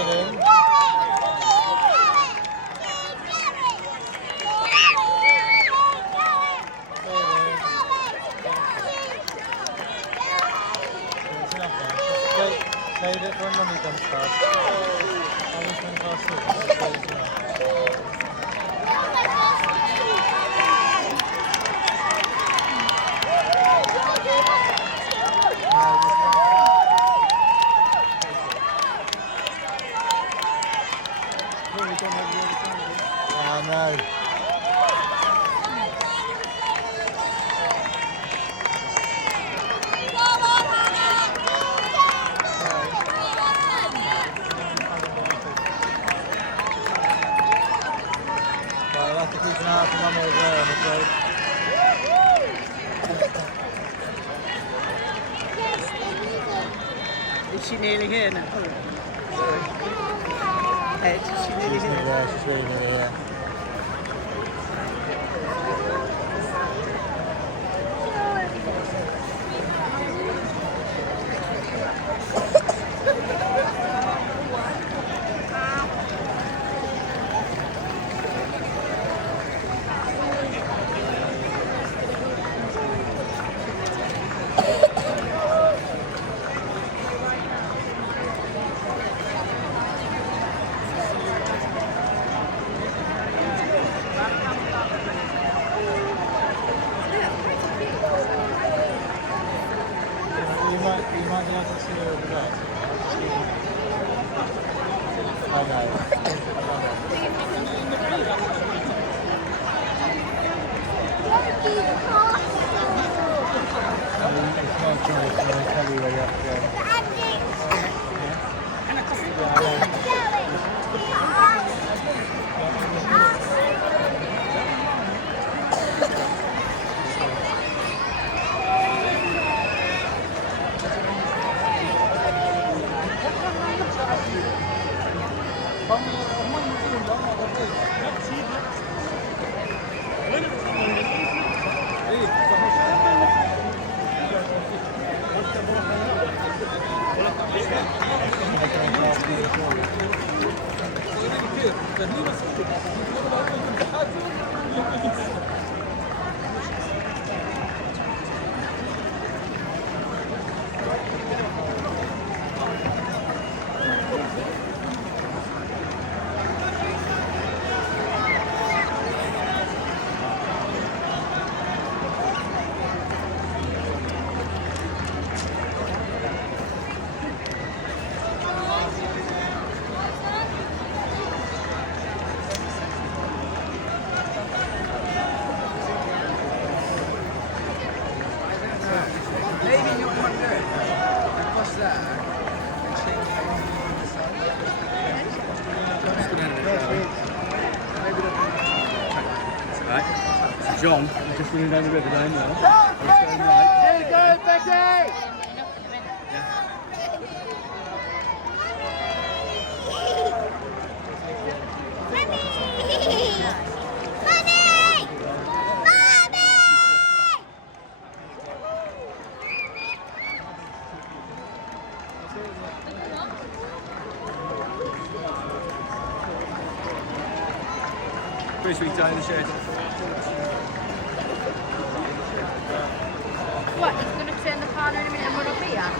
in. Save it for when money comes past. I was going to pass it. No. I'll have to keep an eye out for Mummy as well, I'm afraid. Is she nearly here now? Ed, is she nearly here? Yeah, she's really nearly here. You might be able to see her over there. I know. It's not true, it's going to tell you where you have to go. John, just running down the river down there. Here you go, Becky! Pretty sweet time in the shed. What, he's going to turn the corner in a minute and run up here?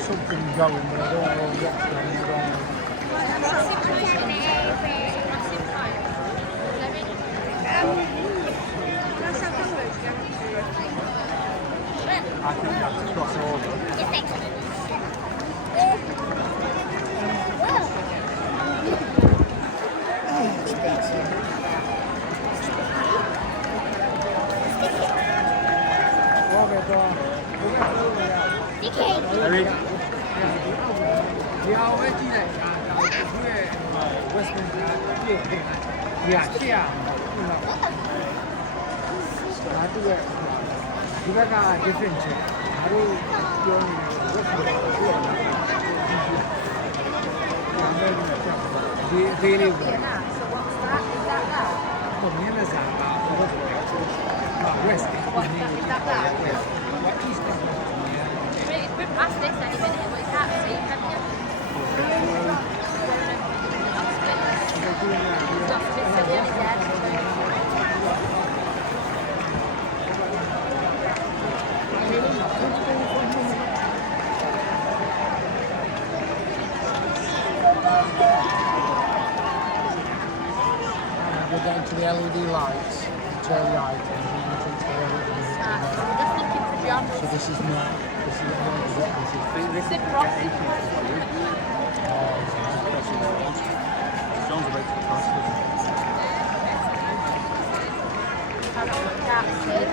Something going, but I don't know what's going on. I think you have to cross over. Eric. ဒီအောင်ပဲကြည့်လိုက်တာဒါသူ့ရဲ့ Westminster ပြည့်တင်လိုက်ဒီဟာရှေ့ရဒါသူ့ရဲ့ဒီဘက်က different ချက်ဒါတို့ပြောနေ Westminster ဒီအသေးလေးကို So what's that? Is that that? ပုံမြင်တဲ့စာကဘာလို့လဲဆိုတော့ West What is that that? What East We're past this any minute, but you can't see, can you? Lost it, so yeah, yeah. We're going to the LED lights, turn right, and then we come to the LED lights. I'm just looking for jobs. So this is not, this is not Is it property? John's about to pass it. Can't see.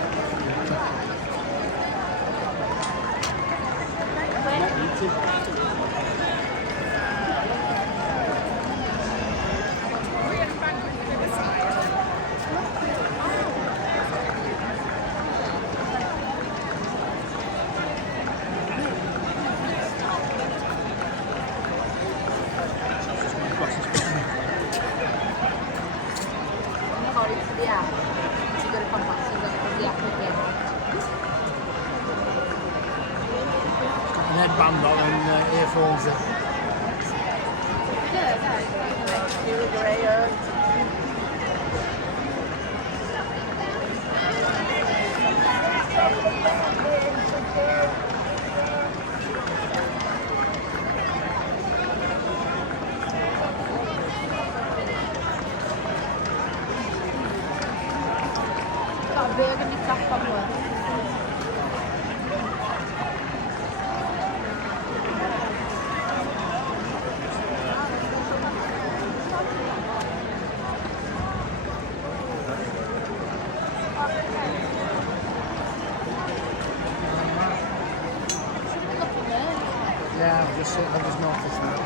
Yeah. You gotta come back, so you gotta come back again. An headband on and earphones in. Yeah, got a burgundy top on one. Yeah, I've just noticed that.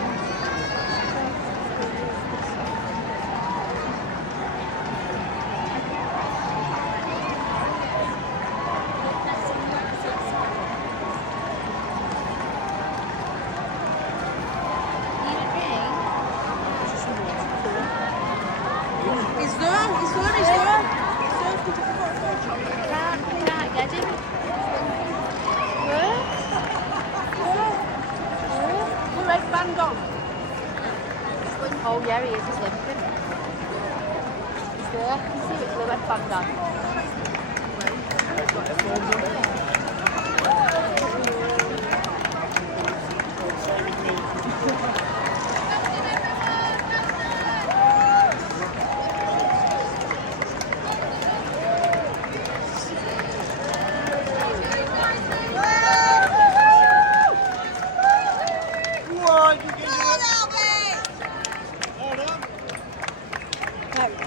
Can't get it. Where? The red band on. Oh yeah, he is. He's limping. He's there. I can see it with the red band on.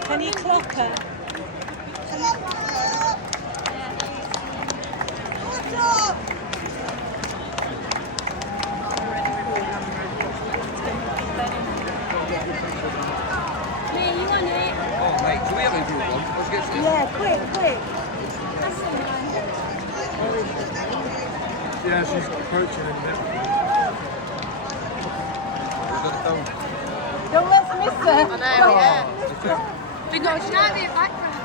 Can you clock her? Oh, mate, do we have any group one? Let's get to Yeah, quick. Yeah, she's approaching in a bit. Don't let's miss her. I know, yeah. We got to be a background.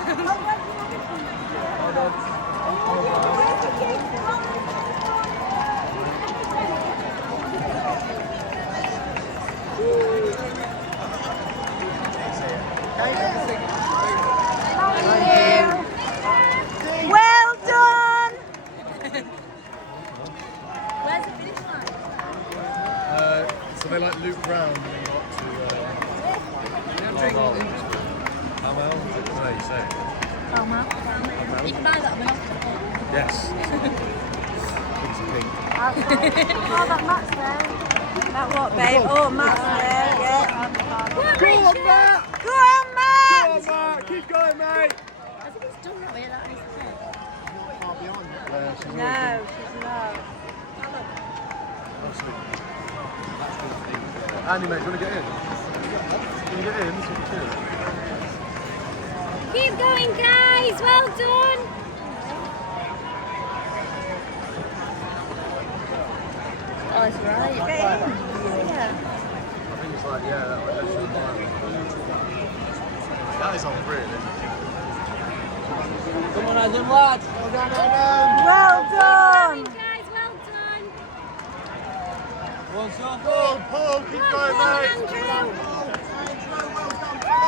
Well done. Where's the finish line? So they like loop round and then got to how well? What do you say? Oh, man. You can buy that milk. Yes. It's pink. Oh, that Matt's there. That what, babe? Oh, Matt's there, yeah. Go on, Rachel. Go on, Matt. Matt, keep going, mate. I think he's done that way, that is. Far beyond. No, she's not. Andy, mate, do you want to get in? Can you get in? This would be good. Keep going, guys. Well done. Oh, it's right. Yeah. I think it's like, yeah, that extra line. That is unreal, isn't it? Come on, Adam, lads. Well Keep done. going, guys. Well done. One shot. Paul, keep Well going, done, mate. Andrew.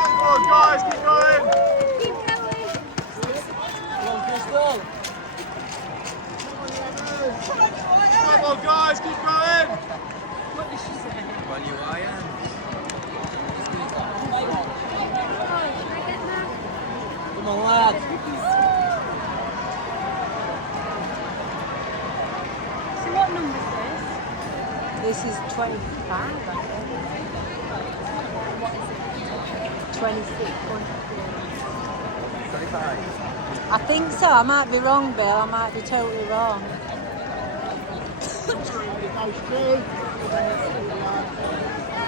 Come on, guys, keep going. Keep going. Come on, Crystal. Come on, guys, keep going. Well, you are, yeah. Come on, lads. So what number is this? This is 25, I think. 26. I think so. I might be wrong, Bill. I might be totally wrong.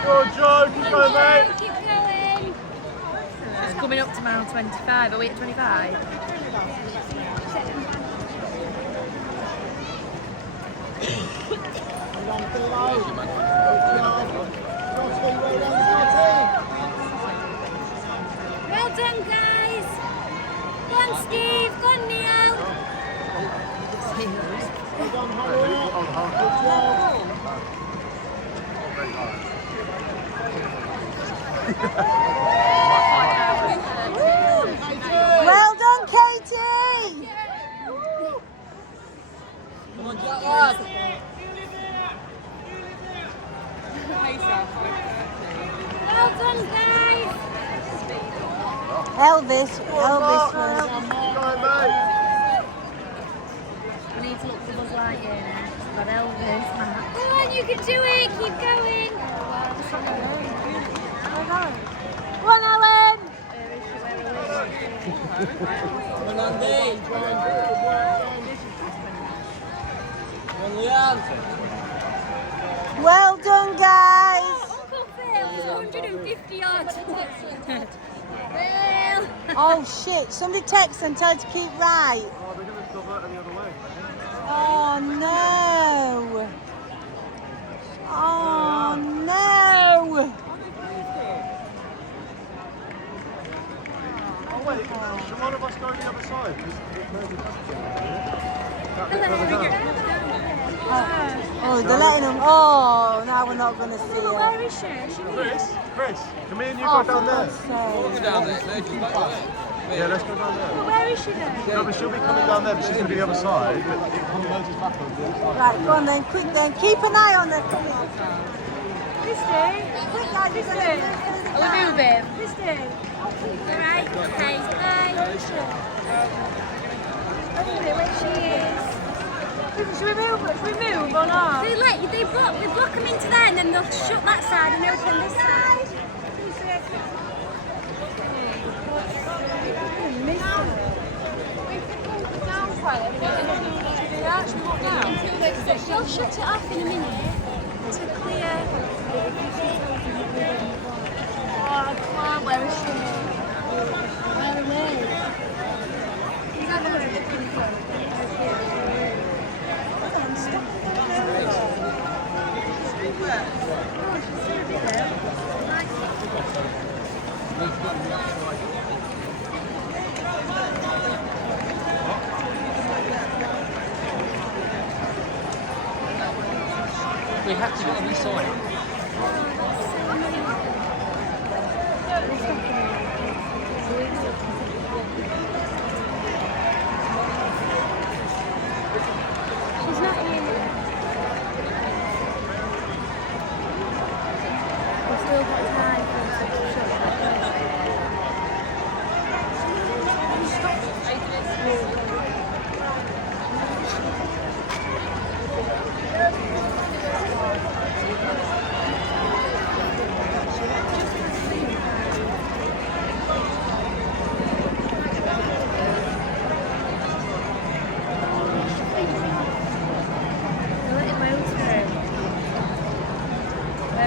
Good, Joe, keep going, mate. Keep going. It's coming up to mile 25. Are we at 25? Well done, guys. Go on, Steve. Go on, Neil. Well done, Katie. Come on, Jack, lads. Well done, guys. Elvis was. Keep going, mate. We need to look for Buzz Lightyear now. We've got Elvis, Matt. Go on, you can do it. Keep going. Go on, Alan. Come on, Andy. Come on, Leanne. Well done, guys. Uncle Phil is 150 yards. Phil. Oh shit! Somebody text and tell her to keep right. Oh, they're going to divert the other way. Oh no! Oh no! Oh, wait, should one of us go on the other side? Oh, they're letting them. Oh, now we're not going to see Where her. is she? Chris, come in, you Oh, go down there. for God's Go sake. down there. No, just back there. Yeah, let's go down there. Where is she then? No, but she'll be coming down there, but she's going to be the other side. But it converges back on the other side. Right, go on then, quick then. Keep an eye on her. Christy? Quick, like this. Are we moving? Christy? Right, okay, bye. Where is she? Where she is. Should we move or not? They block them into there and then they'll shut that side and open this side. They'll shut it off in a minute to clear. Oh, come on, where is she? Where are they? We have to get on this side. She's not in. We've still got time for us to shut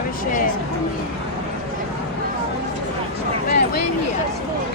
a shame. There, we're here.